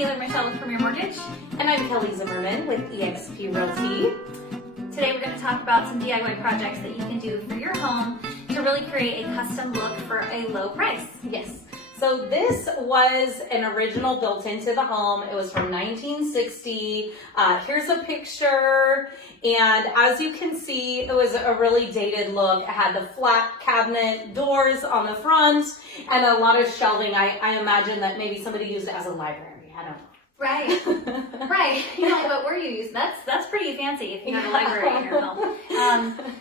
Taylor Michelle with Premier Mortgage. And I'm Kelly Zimmerman with eXp Realty. Today we're going to talk about some DIY projects that you can do for your home to really create a custom look for a low price. Yes. So this was an original built into the home. It was from 1960. Here's a picture. And as you can see, it was a really dated look. It had the flat cabinet doors on the front and a lot of shelving. I imagine that maybe somebody used it as a library. I don't know. Right, right. You know, what were you using? That's pretty fancy if you have a library in your home.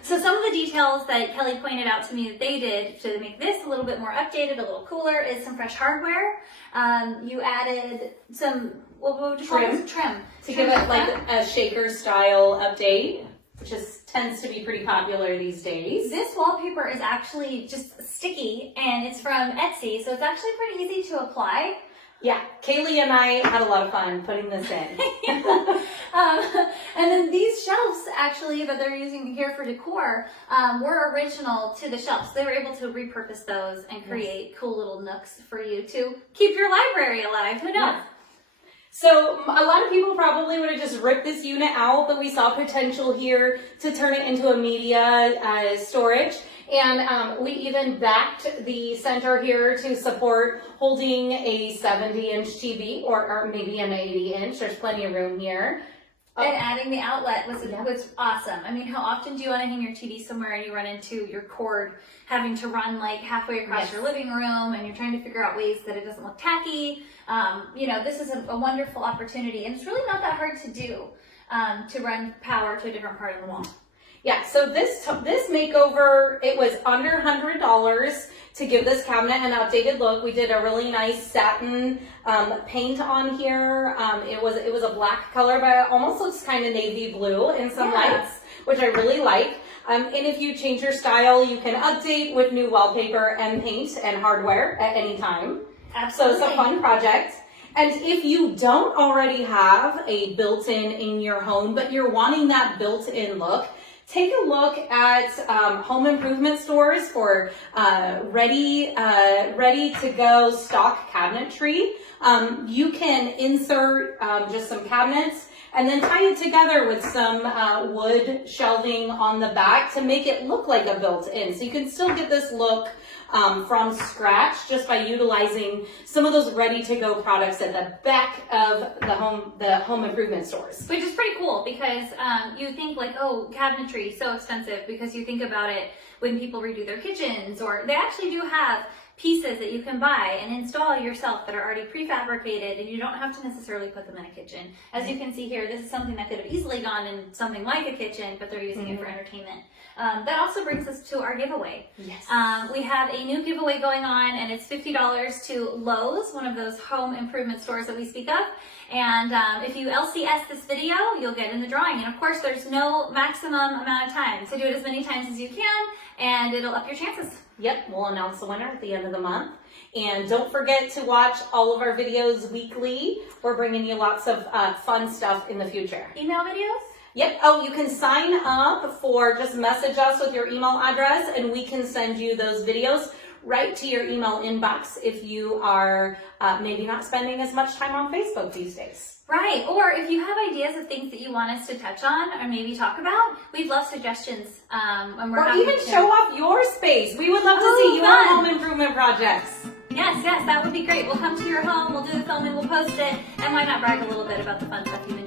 So some of the details that Kelly pointed out to me that they did to make this a little bit more updated, a little cooler, is some fresh hardware. You added some, what would you call this? Trim. To give it like a shaker style update, which tends to be pretty popular these days. This wallpaper is actually just sticky and it's from Etsy, so it's actually pretty easy to apply. Yeah, Cailey and I had a lot of fun putting this in. And then these shelves actually that they're using here for decor were original to the shelves. They were able to repurpose those and create cool little nooks for you to keep your library alive. Who knows? Yeah. So a lot of people probably would have just ripped this unit out, but we saw potential here to turn it into a media storage. And we even backed the center here to support holding a 70-inch TV or maybe an 80-inch. There's plenty of room here. And adding the outlet was awesome. I mean, how often do you want to hang your TV somewhere and you run into your cord having to run like halfway across your living room and you're trying to figure out ways that it doesn't look tacky? You know, this is a wonderful opportunity, and it's really not that hard to do to run power to a different part of the wall. Yeah, so this makeover, it was under $100 to give this cabinet an updated look. We did a really nice satin paint on here. It was a black color, but it almost looks kind of navy blue in some lights, which I really like. And if you change your style, you can update with new wallpaper and paint and hardware at any time. Absolutely. So it's a fun project. And if you don't already have a built-in in your home, but you're wanting that built-in look, take a look at home improvement stores for ready-to-go stock cabinetry. You can insert just some cabinets and then tie it together with some wood shelving on the back to make it look like a built-in. So you can still get this look from scratch just by utilizing some of those ready-to-go products at the back of the home improvement stores. Which is pretty cool because you think like, oh, cabinetry, so expensive, because you think about it when people redo their kitchens, or they actually do have pieces that you can buy and install yourself that are already prefabricated, and you don't have to necessarily put them in a kitchen. As you can see here, this is something that could have easily gone in something like a kitchen, but they're using it for entertainment. That also brings us to our giveaway. Yes. We have a new giveaway going on, and it's $50 to Lowe's, one of those home improvement stores that we speak of. And if you LCS this video, you'll get in the drawing. And of course, there's no maximum amount of time, so do it as many times as you can, and it'll up your chances. Yep, we'll announce the winner at the end of the month. And don't forget to watch all of our videos weekly. We're bringing you lots of fun stuff in the future. Email videos? Yep. Oh, you can sign up for, just message us with your email address and we can send you those videos right to your email inbox if you are maybe not spending as much time on Facebook these days. Right, or if you have ideas of things that you want us to touch on or maybe talk about, we'd love suggestions. Or even show off your space. We would love to see your home improvement projects. Yes, that would be great. We'll come to your home, we'll do the filming, we'll post it, and why not brag a little bit about the fun stuff you do.